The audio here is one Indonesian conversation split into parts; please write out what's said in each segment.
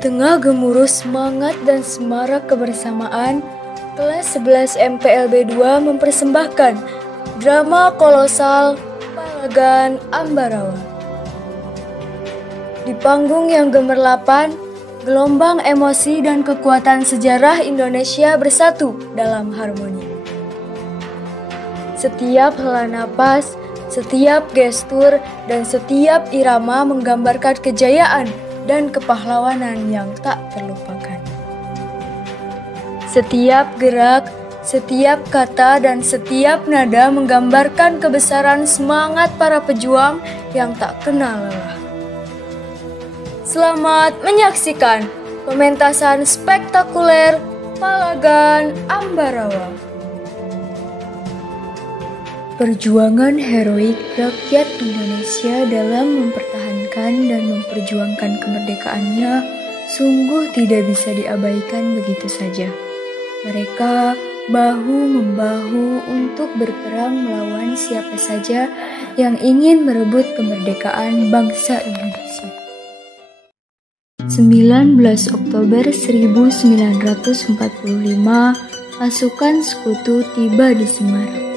tengah gemuruh semangat dan semarak kebersamaan, kelas 11 MPLB 2 mempersembahkan drama kolosal Palagan Ambarawa. Di panggung yang gemerlapan, gelombang emosi dan kekuatan sejarah Indonesia bersatu dalam harmoni. Setiap hela napas, setiap gestur, dan setiap irama menggambarkan kejayaan dan kepahlawanan yang tak terlupakan. Setiap gerak, setiap kata, dan setiap nada menggambarkan kebesaran semangat para pejuang yang tak kenal lelah. Selamat menyaksikan pementasan spektakuler Palagan Ambarawa. Perjuangan heroik rakyat Indonesia dalam mempertahankan dan memperjuangkan kemerdekaannya sungguh tidak bisa diabaikan begitu saja. Mereka bahu-membahu untuk berperang melawan siapa saja yang ingin merebut kemerdekaan bangsa Indonesia. 19 Oktober 1945, pasukan Sekutu tiba di Semarang.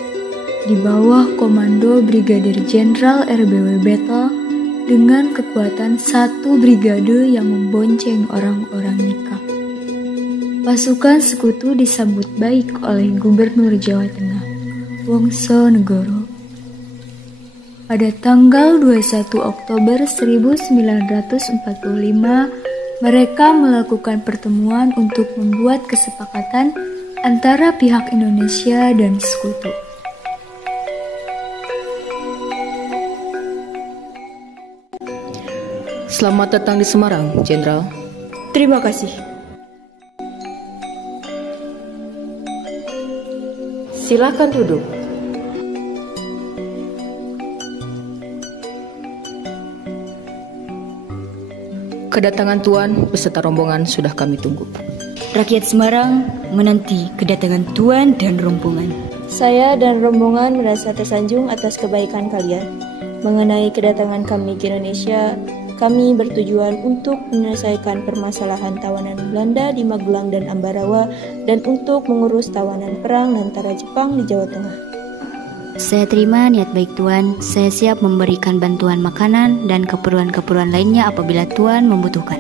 Di bawah komando Brigadir Jenderal RBW Battle dengan kekuatan 1 brigade yang membonceng orang-orang nikah. Pasukan Sekutu disambut baik oleh Gubernur Jawa Tengah, Wongso Negoro. Pada tanggal 21 Oktober 1945, mereka melakukan pertemuan untuk membuat kesepakatan antara pihak Indonesia dan Sekutu. Selamat datang di Semarang, Jenderal. Terima kasih. Silakan duduk. Kedatangan Tuan beserta rombongan sudah kami tunggu. Rakyat Semarang menanti kedatangan Tuan dan rombongan. Saya dan rombongan merasa tersanjung atas kebaikan kalian. Mengenai kedatangan kami ke Indonesia, kami bertujuan untuk menyelesaikan permasalahan tawanan Belanda di Magelang dan Ambarawa dan untuk mengurus tawanan perang antara Jepang di Jawa Tengah. Saya terima niat baik Tuan. Saya siap memberikan bantuan makanan dan keperluan-keperluan lainnya apabila Tuan membutuhkan.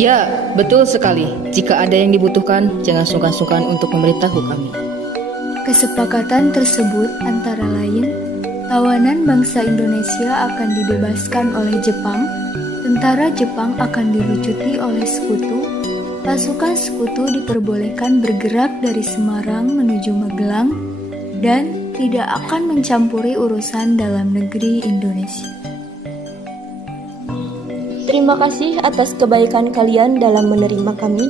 Ya, betul sekali. Jika ada yang dibutuhkan, jangan sungkan-sungkan untuk memberitahu kami. Kesepakatan tersebut antara lain, tawanan bangsa Indonesia akan dibebaskan oleh Jepang, tentara Jepang akan dilucuti oleh Sekutu, pasukan Sekutu diperbolehkan bergerak dari Semarang menuju Magelang, dan tidak akan mencampuri urusan dalam negeri Indonesia. Terima kasih atas kebaikan kalian dalam menerima kami.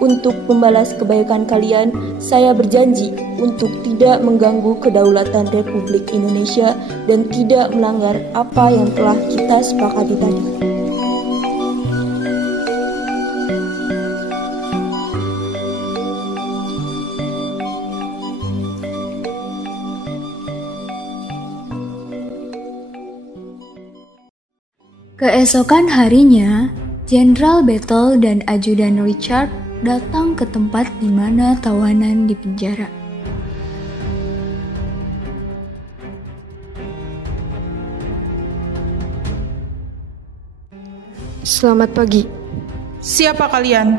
Untuk membalas kebaikan kalian, saya berjanji untuk tidak mengganggu kedaulatan Republik Indonesia dan tidak melanggar apa yang telah kita sepakati tadi. Keesokan harinya, Jenderal Battle dan Ajudan Richard datang ke tempat di mana tawanan dipenjara. Selamat pagi. Siapa kalian?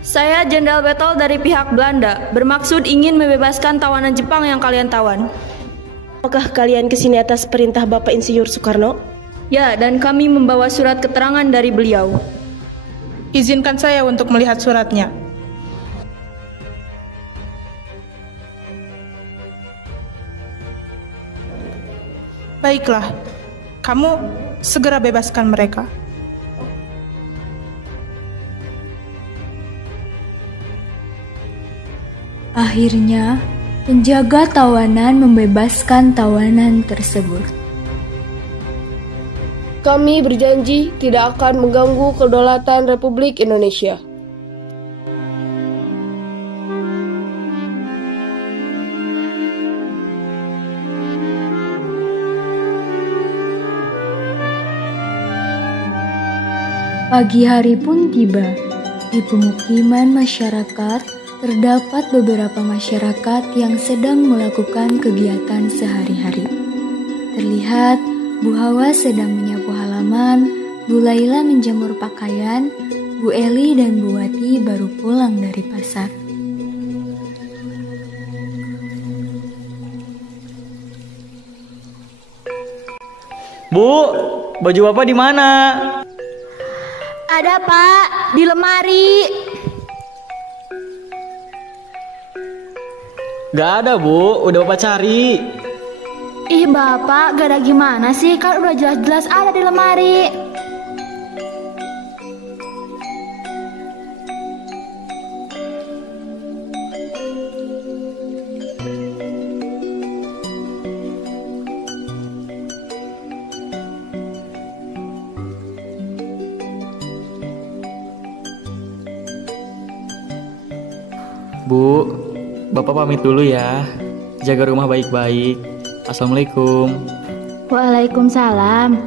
Saya Jenderal Battle dari pihak Belanda, bermaksud ingin membebaskan tawanan Jepang yang kalian tawan. Apakah kalian kesini atas perintah Bapak Insinyur Soekarno? Ya, dan kami membawa surat keterangan dari beliau. Izinkan saya untuk melihat suratnya. Baiklah, kamu segera bebaskan mereka. Akhirnya, penjaga tawanan membebaskan tawanan tersebut. Kami berjanji tidak akan mengganggu kedaulatan Republik Indonesia. Pagi hari pun tiba. Di pemukiman masyarakat terdapat beberapa masyarakat yang sedang melakukan kegiatan sehari-hari. Terlihat Bu Hawa sedang menyapu halaman, Bu Laila menjemur pakaian, Bu Eli dan Bu Wati baru pulang dari pasar. Bu, baju Bapak di mana? Ada Pak, di lemari. Gak ada Bu, udah Bapak cari. Ih Bapak, gak ada gimana sih? Kan udah jelas-jelas ada di lemari. Bu, Bapak pamit dulu ya. Jaga rumah baik-baik. Assalamualaikum. Waalaikumsalam.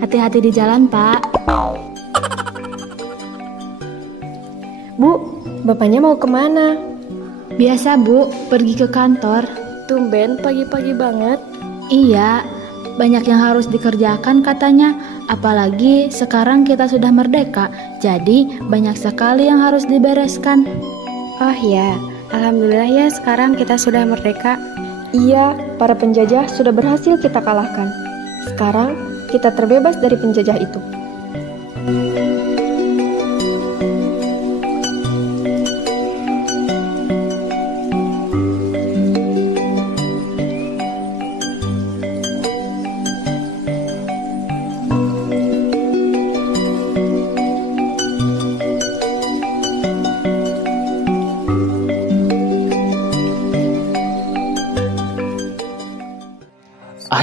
Hati-hati di jalan Pak. Bu, bapaknya mau kemana? Biasa Bu, pergi ke kantor. Tumben pagi-pagi banget. Iya, banyak yang harus dikerjakan katanya. Apalagi sekarang kita sudah merdeka, jadi banyak sekali yang harus dibereskan. Oh ya, alhamdulillah ya sekarang kita sudah merdeka. Iya, para penjajah sudah berhasil kita kalahkan. Sekarang kita terbebas dari penjajah itu.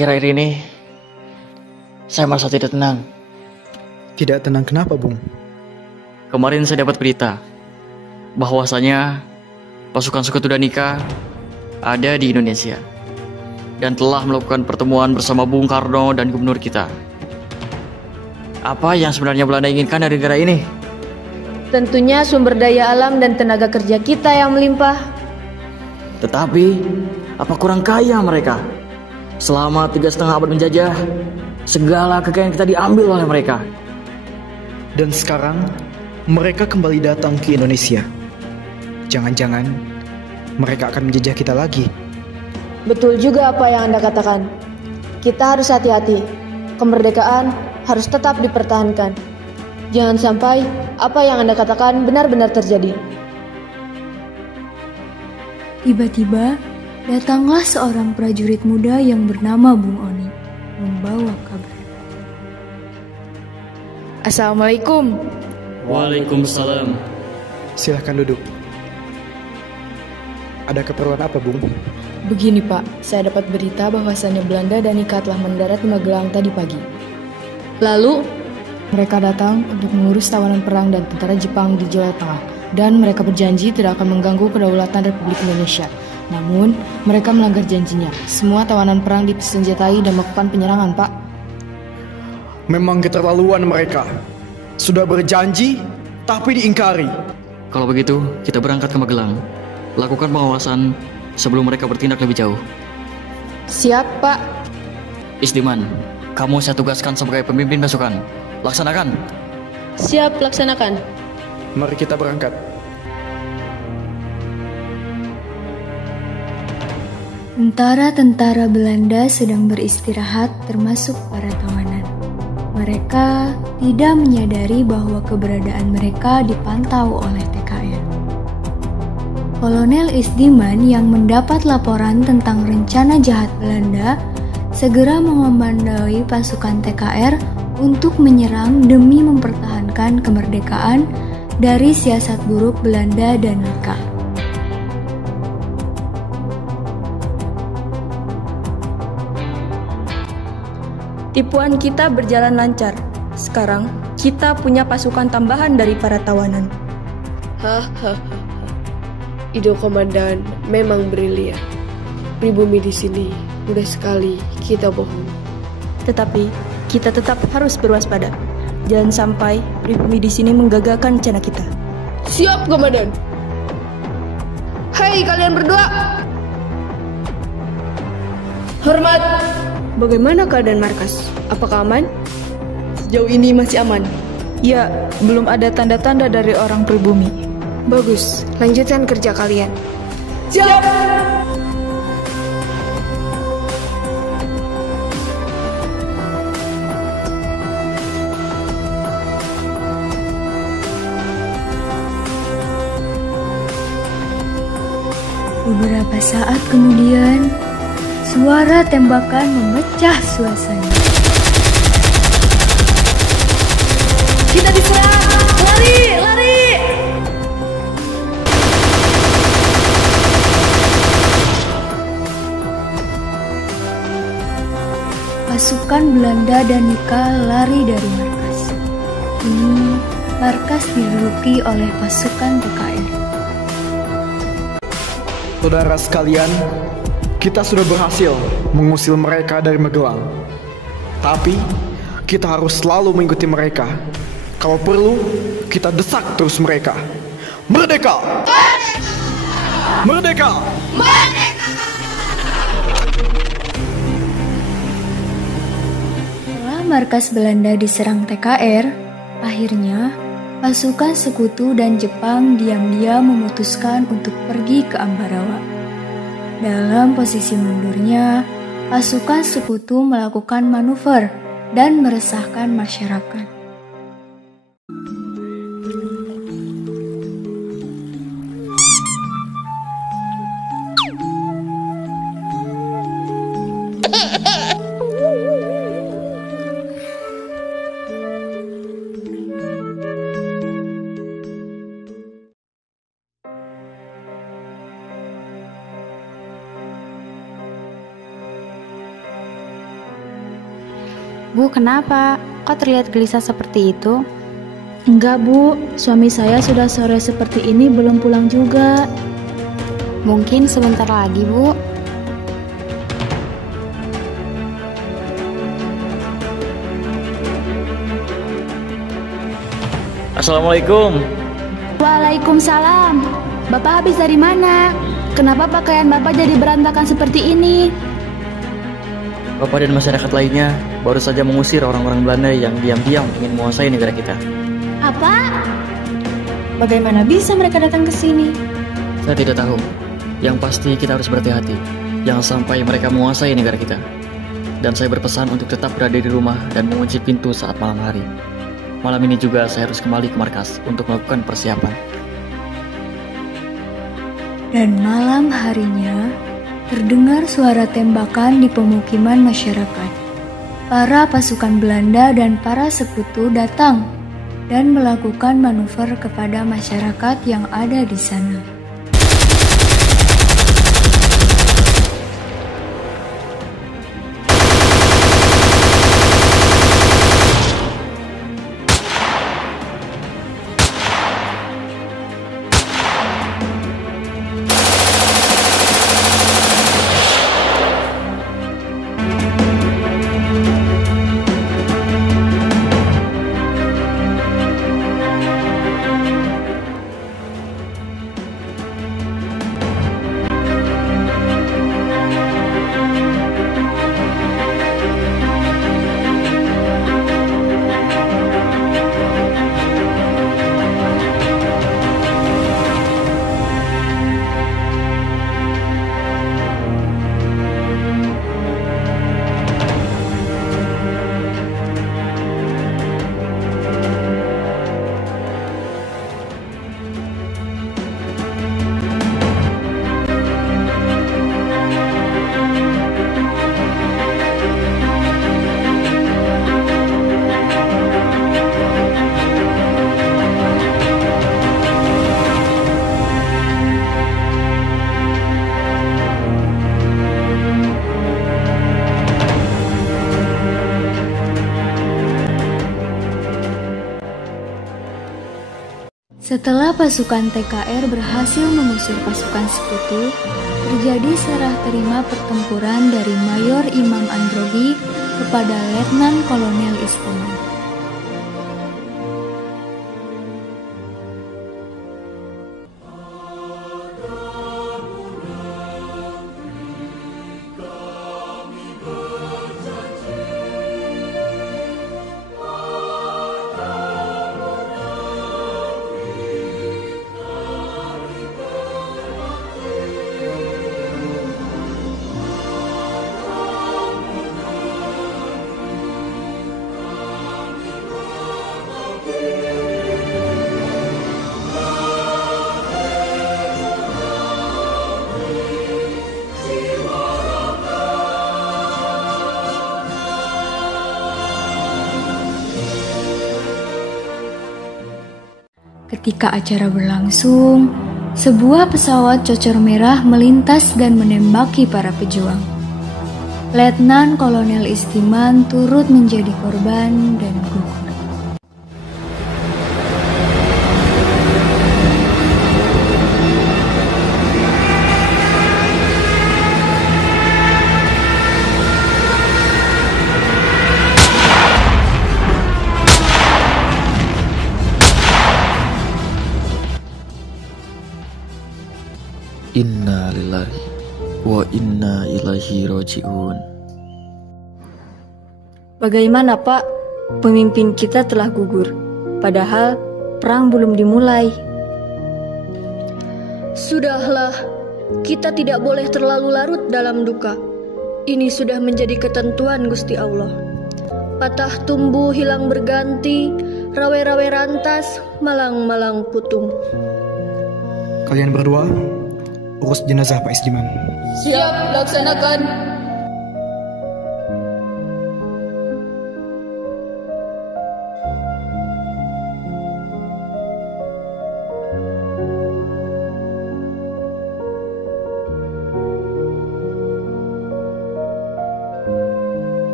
Akhir-akhir ini saya merasa tidak tenang. Tidak tenang kenapa, Bung? Kemarin saya dapat berita bahwasanya pasukan Sekutu Danika ada di Indonesia dan telah melakukan pertemuan bersama Bung Karno dan gubernur kita. Apa yang sebenarnya Belanda inginkan dari negara ini? Tentunya sumber daya alam dan tenaga kerja kita yang melimpah. Tetapi apa kurang kaya mereka? Selama 3,5 abad menjajah, segala kekayaan kita diambil oleh mereka. Dan sekarang mereka kembali datang ke Indonesia. Jangan-jangan mereka akan menjajah kita lagi. Betul juga apa yang Anda katakan. Kita harus hati-hati. Kemerdekaan harus tetap dipertahankan. Jangan sampai apa yang Anda katakan benar-benar terjadi. Tiba-tiba datanglah seorang prajurit muda yang bernama Bung Oni, membawa kabar. Assalamualaikum. Waalaikumsalam. Silahkan duduk. Ada keperluan apa, Bung? Begini Pak, saya dapat berita bahwasannya Belanda dan Danika telah mendarat di Magelang tadi pagi. Lalu, mereka datang untuk mengurus tawanan perang dan tentara Jepang di Jawa Tengah. Dan mereka berjanji tidak akan mengganggu kedaulatan Republik Indonesia. Namun, mereka melanggar janjinya. Semua tawanan perang disenjatai dan melakukan penyerangan, Pak. Memang keterlaluan mereka. Sudah berjanji, tapi diingkari. Kalau begitu, kita berangkat ke Magelang. Lakukan pengawasan sebelum mereka bertindak lebih jauh. Siap, Pak. Isdiman, kamu saya tugaskan sebagai pemimpin pasukan. Laksanakan. Siap, laksanakan. Mari kita berangkat. Tentara-tentara Belanda sedang beristirahat termasuk para tawanan. Mereka tidak menyadari bahwa keberadaan mereka dipantau oleh TKR. Kolonel Isdiman yang mendapat laporan tentang rencana jahat Belanda segera mengomandoi pasukan TKR untuk menyerang demi mempertahankan kemerdekaan dari siasat buruk Belanda dan Nika. tipuan kita berjalan lancar. Sekarang kita punya pasukan tambahan dari para tawanan. Hahaha. Ide komandan memang brilian. Pribumi di sini mudah sekali kita bohong. Tetapi kita tetap harus berwaspada. Jangan sampai pribumi di sini menggagalkan rencana kita. Siap, Komandan. Hai kalian berdua. Hormat. Bagaimana keadaan markas? Apakah aman? Sejauh ini masih aman. Ya, belum ada tanda-tanda dari orang pribumi. Bagus, lanjutkan kerja kalian. Siap! Beberapa saat kemudian, suara tembakan memecah suasana. Kita diserang! Lari! Lari! Pasukan Belanda dan Nika lari dari markas. Kini, markas diduduki oleh pasukan TKR. Saudara sekalian, kita sudah berhasil mengusir mereka dari Magelang. Tapi, kita harus selalu mengikuti mereka. Kalau perlu, kita desak terus mereka. Merdeka! Merdeka! Merdeka! Setelah markas Belanda diserang TKR, akhirnya pasukan Sekutu dan Jepang diam-diam memutuskan untuk pergi ke Ambarawa. Dalam posisi mundurnya, pasukan Sekutu melakukan manuver dan meresahkan masyarakat. Bu, kenapa? Kok terlihat gelisah seperti itu? Enggak, Bu. Suami saya sudah sore seperti ini belum pulang juga. Mungkin sebentar lagi, Bu. Assalamualaikum. Waalaikumsalam. Bapak habis dari mana? Kenapa pakaian Bapak jadi berantakan seperti ini? Bapak dan masyarakat lainnya baru saja mengusir orang-orang Belanda yang diam-diam ingin menguasai negara kita. Apa? Bagaimana bisa mereka datang ke sini? Saya tidak tahu. Yang pasti kita harus berhati-hati. Jangan sampai mereka menguasai negara kita. Dan saya berpesan untuk tetap berada di rumah dan mengunci pintu saat malam hari. Malam ini juga saya harus kembali ke markas untuk melakukan persiapan. Dan malam harinya, terdengar suara tembakan di pemukiman masyarakat. Para pasukan Belanda dan para Sekutu datang dan melakukan manuver kepada masyarakat yang ada di sana. Setelah pasukan TKR berhasil mengusir pasukan Sekutu, terjadi serah terima pertempuran dari Mayor Imam Androgi kepada Letnan Kolonel Istoman. Ketika acara berlangsung, sebuah pesawat cocor merah melintas dan menembaki para pejuang. Letnan Kolonel Istiman turut menjadi korban dan gugur. Inna lillahi wa inna ilaihi raji'un. Bagaimana, Pak? Pemimpin kita telah gugur, padahal perang belum dimulai. Sudahlah, kita tidak boleh terlalu larut dalam duka. Ini sudah menjadi ketentuan Gusti Allah. Patah tumbuh hilang berganti, rawe-rawe rantas, malang-malang putung. Kalian berdua urus jenazah Pak Isdiman. Siap, laksanakan.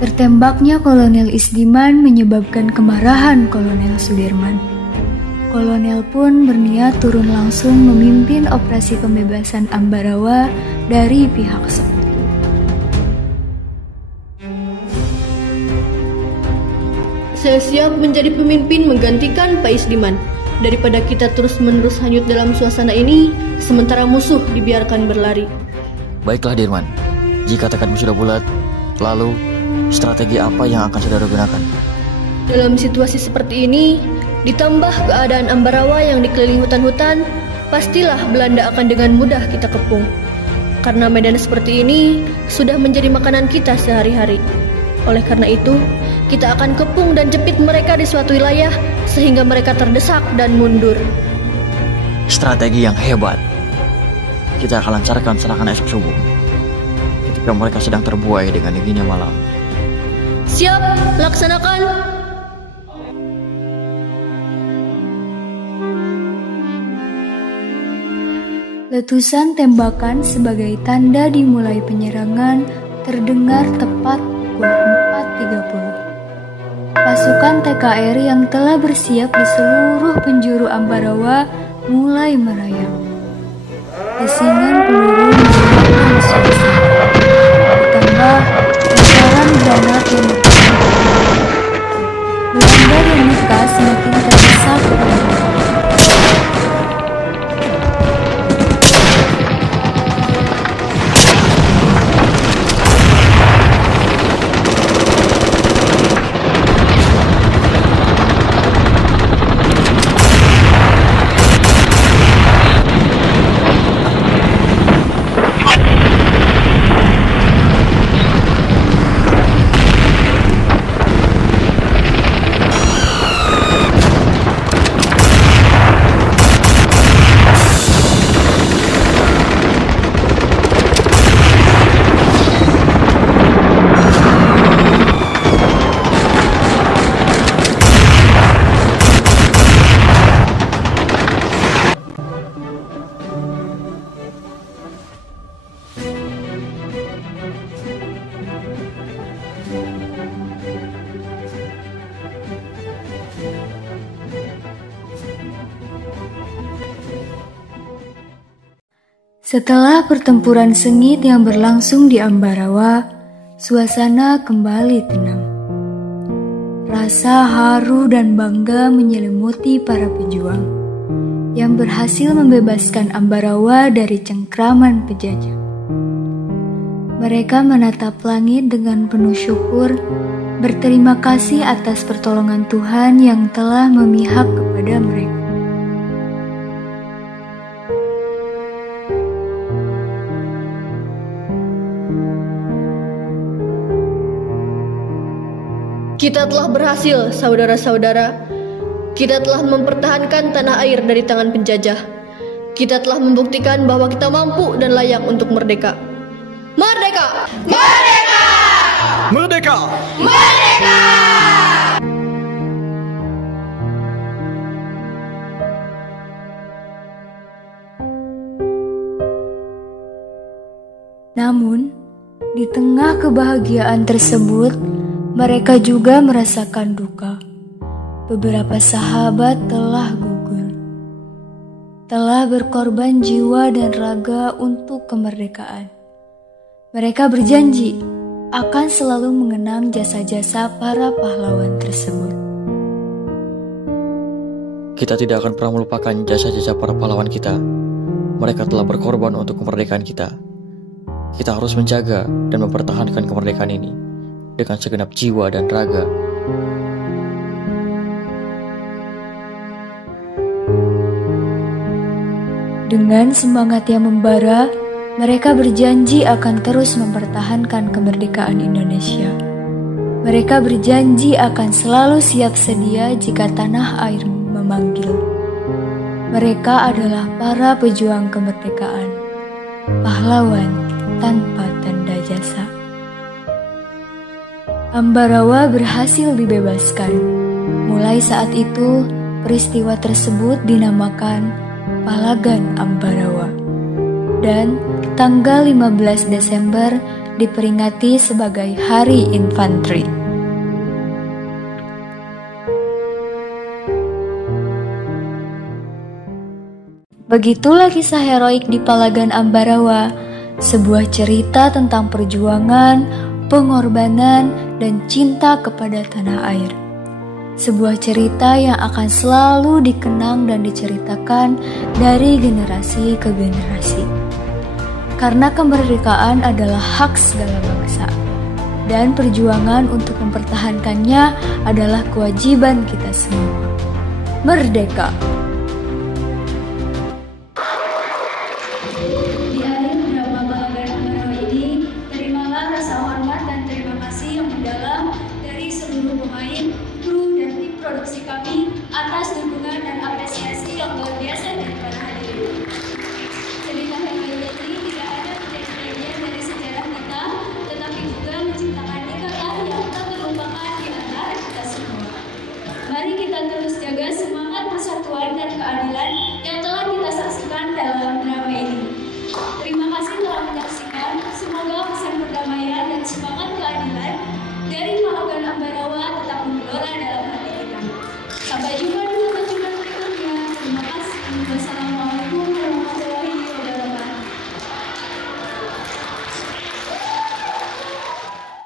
Tertembaknya Kolonel Isdiman menyebabkan kemarahan Kolonel Sudirman. Kolonel pun berniat turun langsung memimpin operasi pembebasan Ambarawa dari pihak sekutu. Saya siap menjadi pemimpin menggantikan Pak Isdiman. Daripada kita terus-menerus hanyut dalam suasana ini, sementara musuh dibiarkan berlari. Baiklah Dirman, jika tekadmu sudah bulat, lalu strategi apa yang akan saudara gunakan? Dalam situasi seperti ini, ditambah keadaan Ambarawa yang dikelilingi hutan-hutan, pastilah Belanda akan dengan mudah kita kepung. Karena medan seperti ini sudah menjadi makanan kita sehari-hari. Oleh karena itu, kita akan kepung dan jepit mereka di suatu wilayah sehingga mereka terdesak dan mundur. Strategi yang hebat. Kita akan lancarkan serangan esok subuh, ketika mereka sedang terbuai dengan dinginnya malam. Siap, laksanakan. Letusan tembakan sebagai tanda dimulai penyerangan terdengar tepat pukul 4.30. Pasukan TKR yang telah bersiap di seluruh penjuru Ambarawa mulai merayap. Desingan peluru menyebabkan suasana. Ditambah lemparan granat yang Belanda dan Nika semakin terdesak. Setelah pertempuran sengit yang berlangsung di Ambarawa, suasana kembali tenang. Rasa haru dan bangga menyelimuti para pejuang yang berhasil membebaskan Ambarawa dari cengkraman penjajah. Mereka menatap langit dengan penuh syukur, berterima kasih atas pertolongan Tuhan yang telah memihak kepada mereka. Kita telah berhasil, saudara-saudara. Kita telah mempertahankan tanah air dari tangan penjajah. Kita telah membuktikan bahwa kita mampu dan layak untuk merdeka. Merdeka! Merdeka! Merdeka! Merdeka! Namun, di tengah kebahagiaan tersebut, mereka juga merasakan duka. Beberapa sahabat telah gugur, telah berkorban jiwa dan raga untuk kemerdekaan. Mereka berjanji akan selalu mengenang jasa-jasa para pahlawan tersebut. Kita tidak akan pernah melupakan jasa-jasa para pahlawan kita. Mereka telah berkorban untuk kemerdekaan kita. Kita harus menjaga dan mempertahankan kemerdekaan ini dengan segenap jiwa dan raga. Dengan semangat yang membara, mereka berjanji akan terus mempertahankan kemerdekaan Indonesia. Mereka berjanji akan selalu siap sedia jika tanah air memanggil. Mereka adalah para pejuang kemerdekaan, pahlawan tanpa tanda jasa. Ambarawa berhasil dibebaskan. Mulai saat itu, peristiwa tersebut dinamakan Palagan Ambarawa. Dan tanggal 15 Desember diperingati sebagai Hari Infanteri. Begitulah kisah heroik di Palagan Ambarawa. Sebuah cerita tentang perjuangan, pengorbanan, dan cinta kepada tanah air. Sebuah cerita yang akan selalu dikenang dan diceritakan dari generasi ke generasi. Karena kemerdekaan adalah hak segala bangsa, dan perjuangan untuk mempertahankannya adalah kewajiban kita semua. Merdeka!